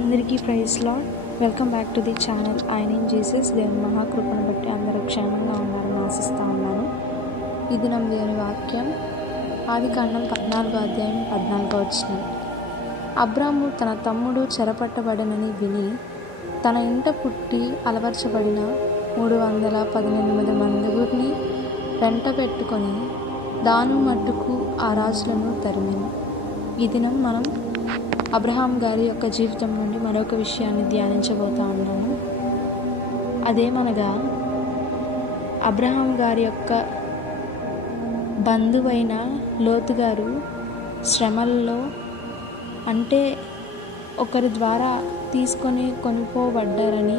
అందరికీ praise lord. Welcome back to the channel. I name Jesus. దేవుని మహాకృపను బట్టి అందరూ క్షేమంగా ఉన్నారని ఆశిస్తూ ఉన్నాను. ఇది నా దేవుని వాక్యం. ఆదికాండం 14:14. అబ్రాము తన తమ్ముడు చెరపట్టబడనని విని తన ఇంట పుట్టి అలవర్చబడిన 318 మందుగురిని వెంట పెట్టుకొని దాను మట్టుకు ఆ రాజులను తరిమెను. ఈ దినం మనం అబ్రహాం గారి యొక్క జీవితం నుండి మరొక విషయాన్ని ధ్యానించబోతా ఉన్నాను. అదేమనగా, అబ్రహాం గారి యొక్క బంధువైన లోతు గారు శ్రమల్లో, అంటే ఒకరి ద్వారా కొనిపోబడ్డారని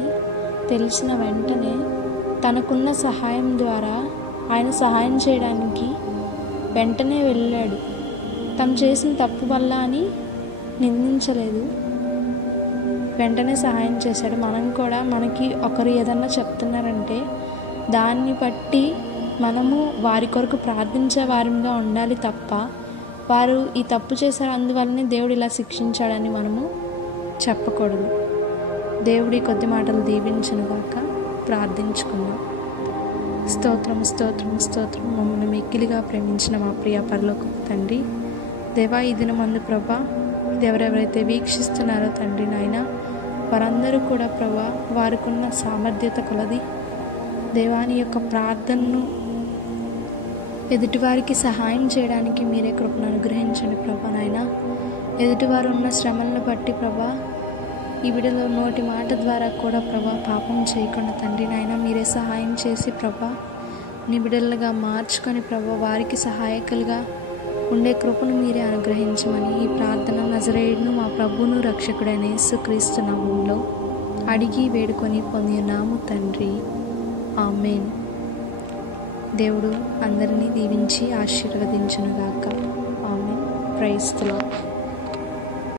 తెలిసిన వెంటనే తనకున్న సహాయం ద్వారా ఆయన సహాయం చేయడానికి వెంటనే వెళ్ళాడు. తను చేసిన తప్పు వల్ల అని నిందించలేదు, వెంటనే సహాయం చేశాడు. మనం కూడా మనకి ఒకరు ఏదన్నా చెప్తున్నారంటే దాన్ని బట్టి మనము వారి కొరకు ప్రార్థించే వారిగా ఉండాలి తప్ప, వారు ఈ తప్పు చేశారు అందువల్లనే దేవుడు ఇలా శిక్షించాడని మనము చెప్పకూడదు. దేవుడి కొద్ది మాటలు దీవించును గాక. ప్రార్థించుకుందాం. స్తోత్రం స్తోత్రం స్తోత్రం. మమ్మల్ని మిక్కిలిగా ప్రేమించిన మా ప్రియ పరలోకపు తండ్రి, దేవా, ఈ దినమందు ప్రభా, ఎవరెవరైతే వీక్షిస్తున్నారో తండ్రి నాయన, వారందరూ కూడా ప్రభా వారికున్న సామర్థ్యత కొలది దేవాని యొక్క ప్రార్థనను ఎదుటివారికి సహాయం చేయడానికి మీరే కృపను అనుగ్రహించండి ప్రభా నాయన. ఎదుటివారు ఉన్న శ్రమలను బట్టి ప్రభా, ఈ విడలో నోటి మాట ద్వారా కూడా ప్రభా పాపం చేయకుండా తండ్రి నాయన మీరే సహాయం చేసి ప్రభా నీ బిడ్డలుగా మార్చుకొని ప్రభా వారికి సహాయకులుగా ఉండే కృపను మీరే అనుగ్రహించమని ఈ ప్రార్థన నజరేయుడును మా ప్రభువును రక్షకుడైన యేసుక్రీస్తు నామములో అడిగి వేడుకొని పొందినాము తండ్రి. ఆమేన్. దేవుడు అందరినీ దీవించి ఆశీర్వదించునుగాక. ఆమేన్. Praise the lord.